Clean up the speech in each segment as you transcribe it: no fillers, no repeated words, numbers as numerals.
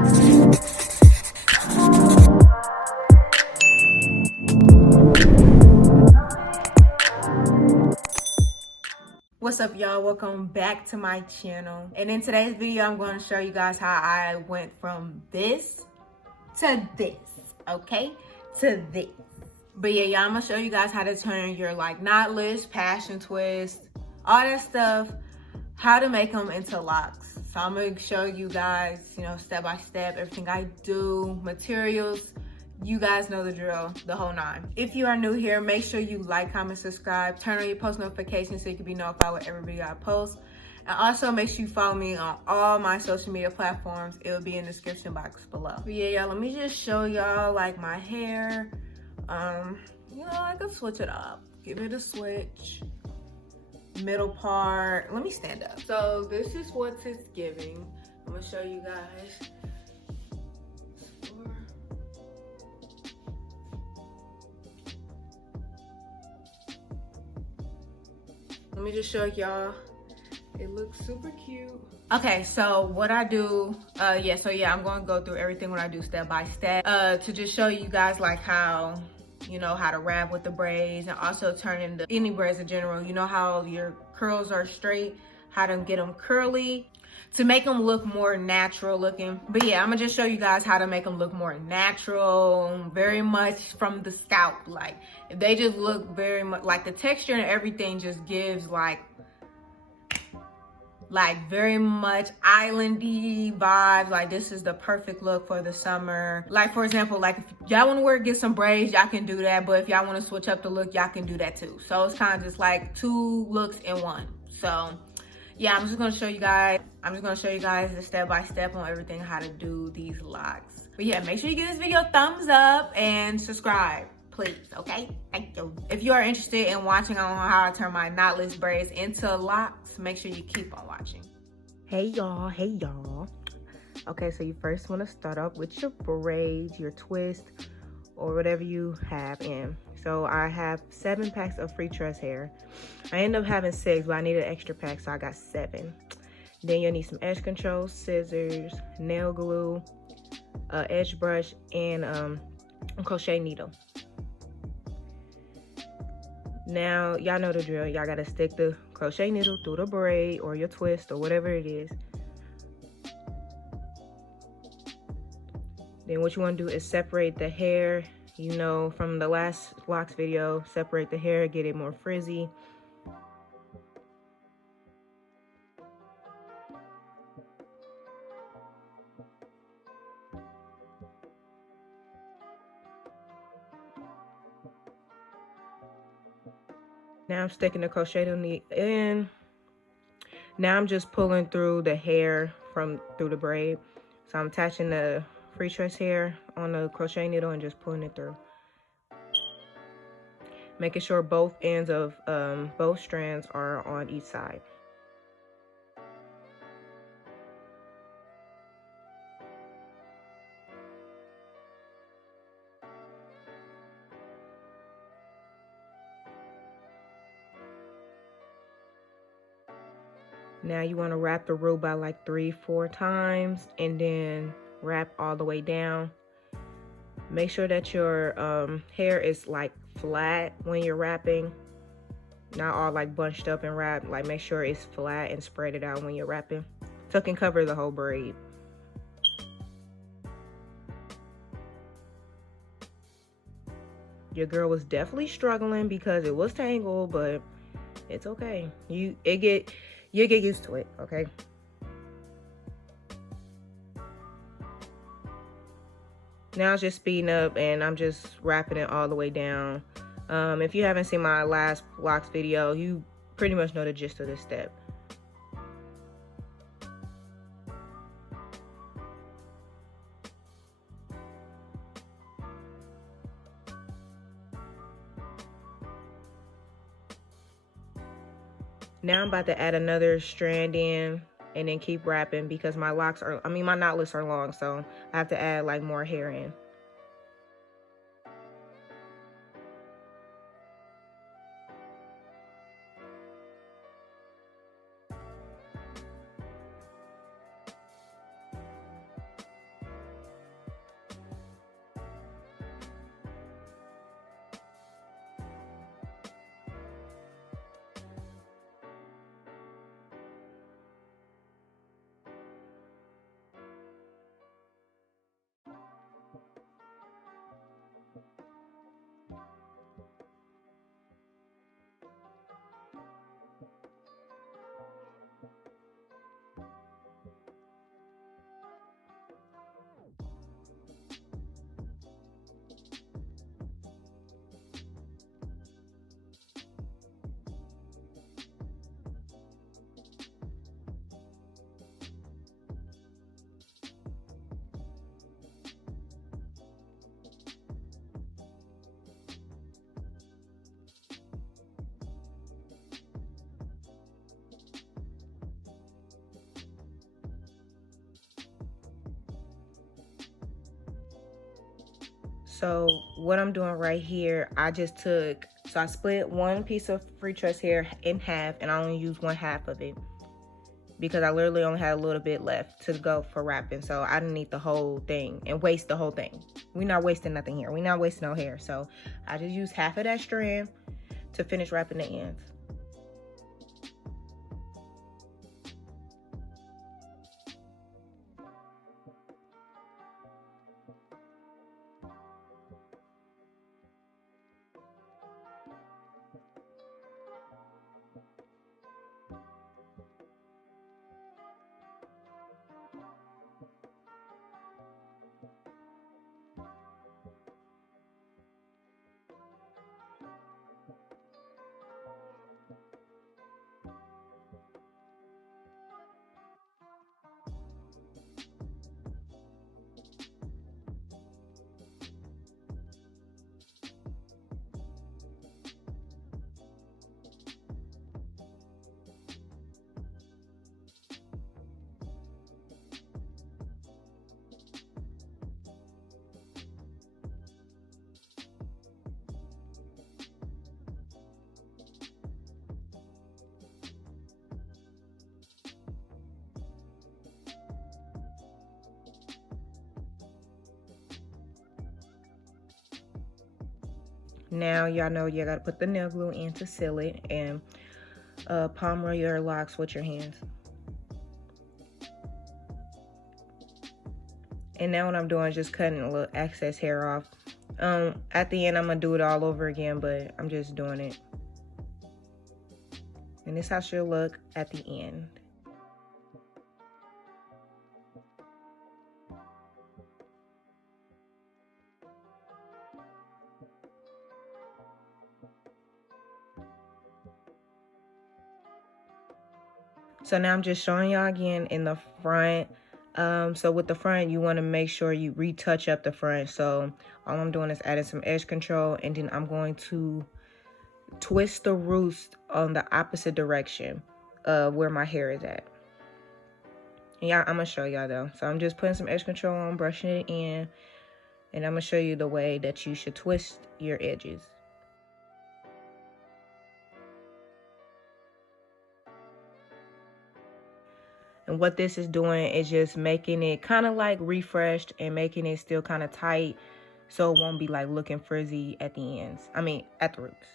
What's up, y'all? Welcome back to my channel. And in today's video, I'm going to show you guys how I went from this to this, okay? To this. But yeah, y'all, I'm going to show you guys how to turn your like knotless, passion twist, all that stuff, how to make them into locks. So I'm going to show you guys, you know, step by step, everything I do, materials. You guys know the drill, the whole nine. If you are new here, make sure you like, comment, subscribe, turn on your post notifications so you can be notified with every video I post. And also make sure you follow me on all my social media platforms. It will be in the description box below. But yeah, y'all, let me just show y'all like my hair. You know, I could switch it up. Give it a switch. Middle part. Let me stand up. So this is what it's giving. I'm gonna show you guys. Let me just show y'all. It looks super cute. Okay, so what I do, I'm gonna go through everything what I do step by step to just show you guys like how, you know, how to wrap with the braids and also turn into any braids in general. You know how your curls are straight, how to get them curly to make them look more natural looking. But yeah, I'm gonna just show you guys how to make them look more natural, very much from the scalp. Like if they just look very much like the texture and everything just gives like very much islandy vibes. Like this is the perfect look for the summer. Like for example, like if y'all want to get some braids, y'all can do that. But if y'all want to switch up the look, y'all can do that too. So it's kind of just like two looks in one. So yeah, I'm just gonna show you guys the step-by-step on everything, how to do these locks. But yeah, make sure you give this video a thumbs up and subscribe, please, okay? Thank you. If you are interested in watching on how I turn my knotless braids into locks, make sure you keep on watching. Hey y'all. Okay, so you first wanna start off with your braids, your twist, or whatever you have in. So I have 7 packs of Freestress hair. I ended up having 6, but I needed an extra pack, so I got 7. Then you'll need some edge control, scissors, nail glue, edge brush, and a crochet needle. Now, y'all know the drill. Y'all gotta stick the crochet needle through the braid or your twist or whatever it is. Then what you wanna do is separate the hair. You know, from the last locks video, separate the hair, get it more frizzy. Now I'm sticking the crochet needle in. Now I'm just pulling through the hair through the braid. So I'm attaching the Freestress hair on the crochet needle and just pulling it through. Making sure both ends of both strands are on each side. Now you want to wrap the root by like 3-4 times and then wrap all the way down. Make sure that your hair is like flat when you're wrapping, not all like bunched up and wrapped. Like make sure it's flat and spread it out when you're wrapping so it can cover the whole braid. Your girl was definitely struggling because it was tangled, but it's okay. You get used to it, okay? Now it's just speeding up and I'm just wrapping it all the way down. If you haven't seen my last locks video, you pretty much know the gist of this step. Now I'm about to add another strand in and then keep wrapping because my knotless are long, so I have to add like more hair in. So what I'm doing right here, I split one piece of Freestress hair in half, and I only used one half of it because I literally only had a little bit left to go for wrapping. So I didn't need the whole thing and waste the whole thing. We're not wasting nothing here. We're not wasting no hair. So I just used half of that strand to finish wrapping the ends. Now y'all know you gotta put the nail glue in to seal it, and palm roll your locks with your hands. And now what I'm doing is just cutting a little excess hair off. At the end, I'm gonna do it all over again, but I'm just doing it. And this is how she'll look at the end. So now I'm just showing y'all again in the front. So with the front, you want to make sure you retouch up the front. So all I'm doing is adding some edge control, and then I'm going to twist the roots on the opposite direction of where my hair is at. And y'all, I'm gonna show y'all though. So I'm just putting some edge control on, brushing it in, and I'm gonna show you the way that you should twist your edges. And what this is doing is just making it kind of like refreshed and making it still kind of tight, so it won't be like looking frizzy at the ends. I mean, at the roots.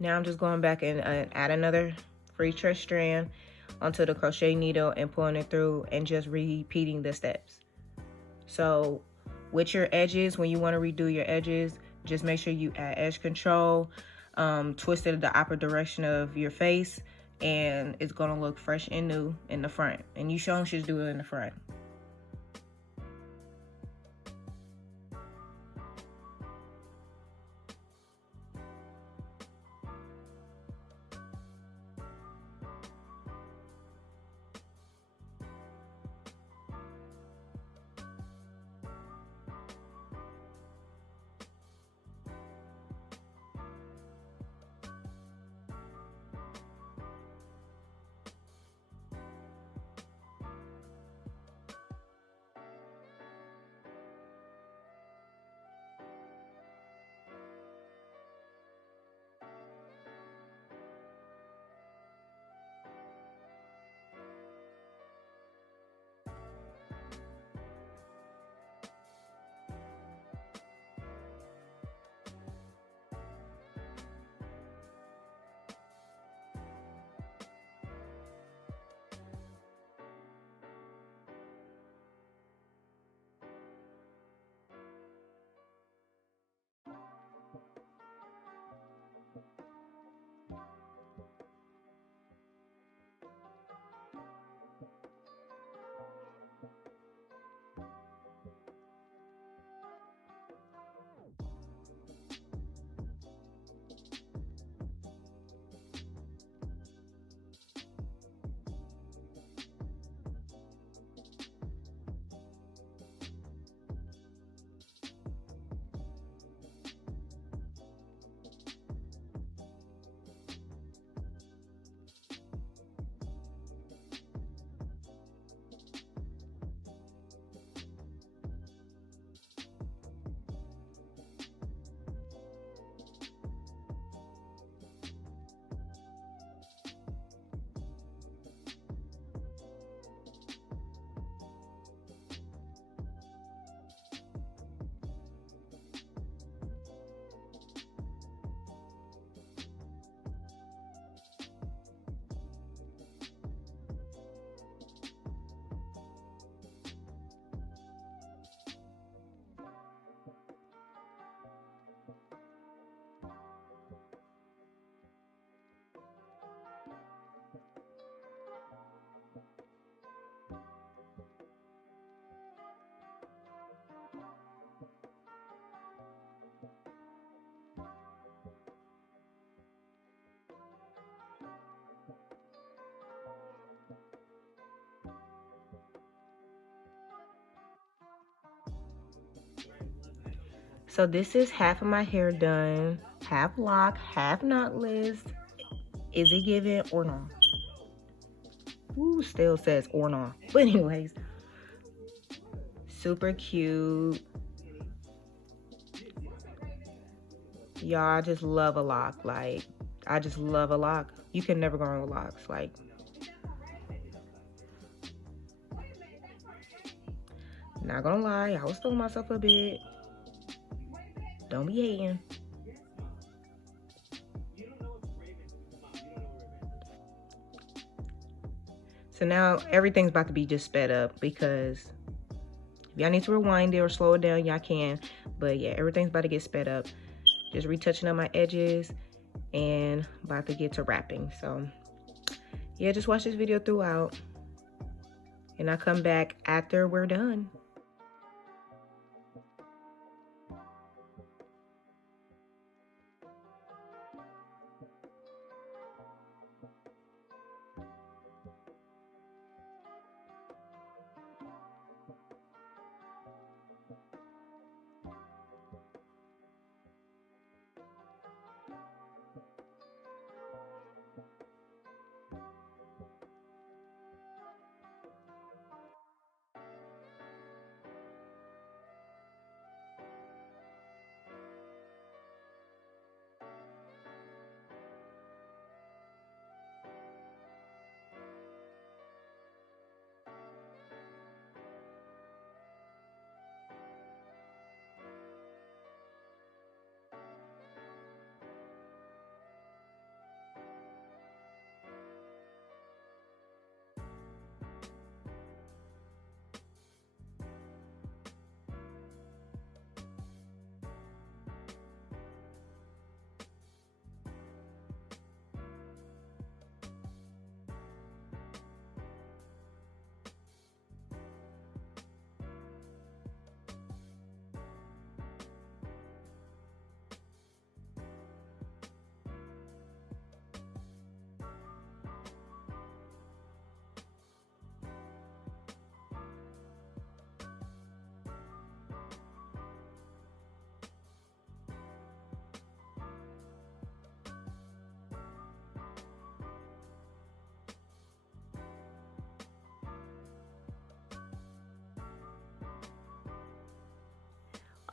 Now I'm just going back and add another Freestress strand onto the crochet needle and pulling it through and just repeating the steps. So with your edges, when you want to redo your edges, just make sure you add edge control, twist it the opposite direction of your face, and it's gonna look fresh and new in the front. And you should just do it in the front. So this is half of my hair done, half lock, half knotless. Is it giving or not? Ooh, still says or not. But anyways, super cute. Y'all, I just love a lock. Like, I just love a lock. You can never go wrong with locks. Like, not gonna lie, I was feeling myself a bit. Don't be hating. So now everything's about to be just sped up, because if y'all need to rewind it or slow it down, y'all can. But yeah, everything's about to get sped up. Just retouching up my edges and about to get to wrapping. So yeah, just watch this video throughout and I'll come back after we're done.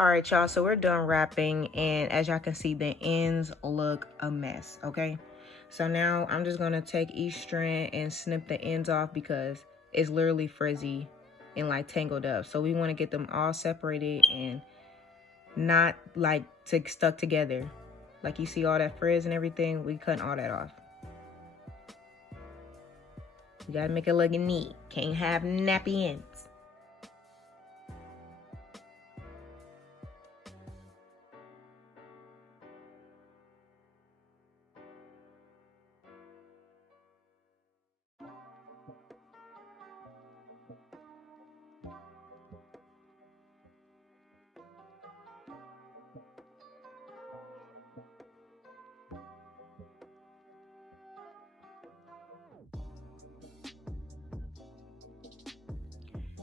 All right, y'all, so we're done wrapping, and as y'all can see, the ends look a mess, okay? So now I'm just gonna take each strand and snip the ends off because it's literally frizzy and like tangled up. So we wanna get them all separated and not like stuck together. Like you see all that frizz and everything, we cutting all that off. You gotta make it look neat. Can't have nappy ends.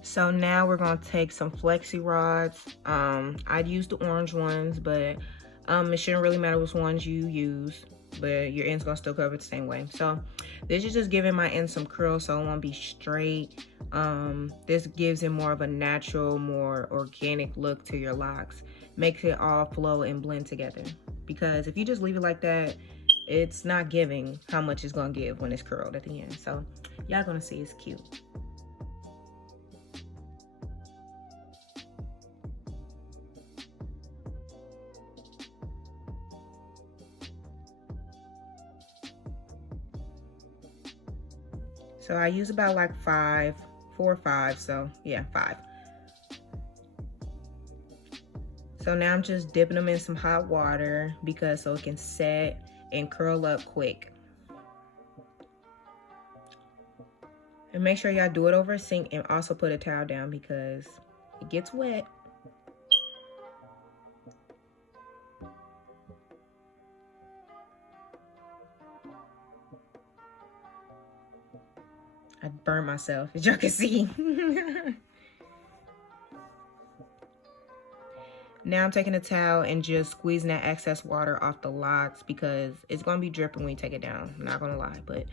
So now we're gonna take some Flexi Rods. I'd use the orange ones, but it shouldn't really matter which ones you use, but your end's gonna still cover it the same way. So this is just giving my end some curl so it won't be straight. This gives it more of a natural, more organic look to your locks. Makes it all flow and blend together. Because if you just leave it like that, it's not giving how much it's gonna give when it's curled at the end. So y'all gonna see it's cute. So I use about like 4 or 5, so yeah, 5. So now I'm just dipping them in some hot water because so it can set and curl up quick. And make sure y'all do it over a sink and also put a towel down because it gets wet. I burned myself, as y'all can see. Now I'm taking a towel and just squeezing that excess water off the locks because it's going to be dripping when you take it down. I'm not going to lie, but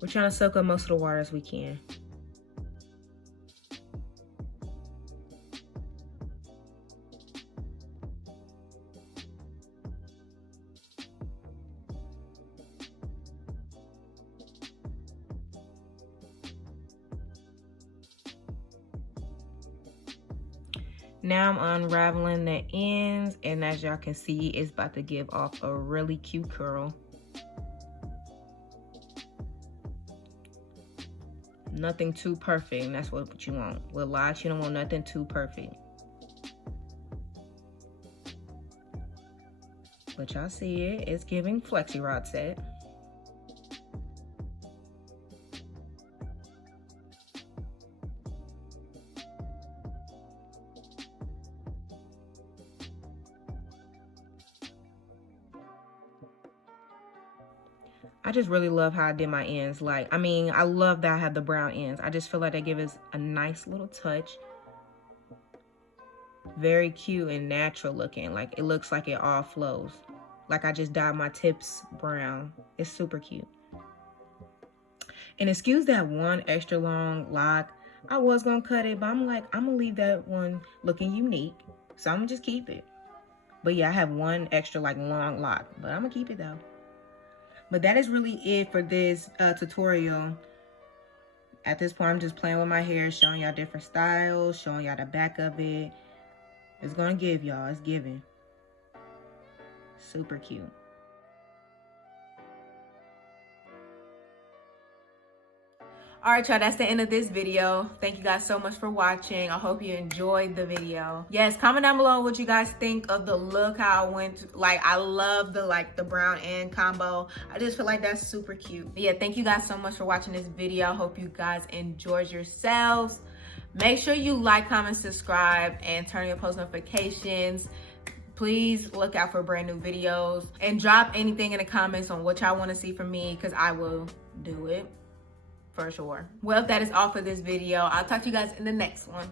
we're trying to soak up most of the water as we can. Now I'm unraveling the ends, and as y'all can see, it's about to give off a really cute curl. Nothing too perfect, and that's what you want. With locks, you don't want nothing too perfect. But y'all see it, it's giving Flexi Rod set. I just really love how I did my ends. Like, I mean, I love that I have the brown ends. I just feel like they give us a nice little touch. Very cute and natural looking. Like, it looks like it all flows. Like I just dyed my tips brown. It's super cute. And excuse that one extra long lock. I was gonna cut it, but I'm like, I'm gonna leave that one looking unique. So I'm gonna just keep it. But yeah, I have one extra like long lock, but I'm gonna keep it though. But that is really it for this tutorial. At this point, I'm just playing with my hair, showing y'all different styles, showing y'all the back of it. It's gonna give y'all, it's giving. Super cute. All right, y'all, that's the end of this video. Thank you guys so much for watching. I hope you enjoyed the video. Yes, comment down below what you guys think of the look, how I went. Like, I love the brown and combo. I just feel like that's super cute. But yeah, thank you guys so much for watching this video. I hope you guys enjoyed yourselves. Make sure you like, comment, subscribe, and turn on your post notifications. Please look out for brand new videos and drop anything in the comments on what y'all want to see from me, because I will do it. For sure. Well, that is all for this video. I'll talk to you guys in the next one.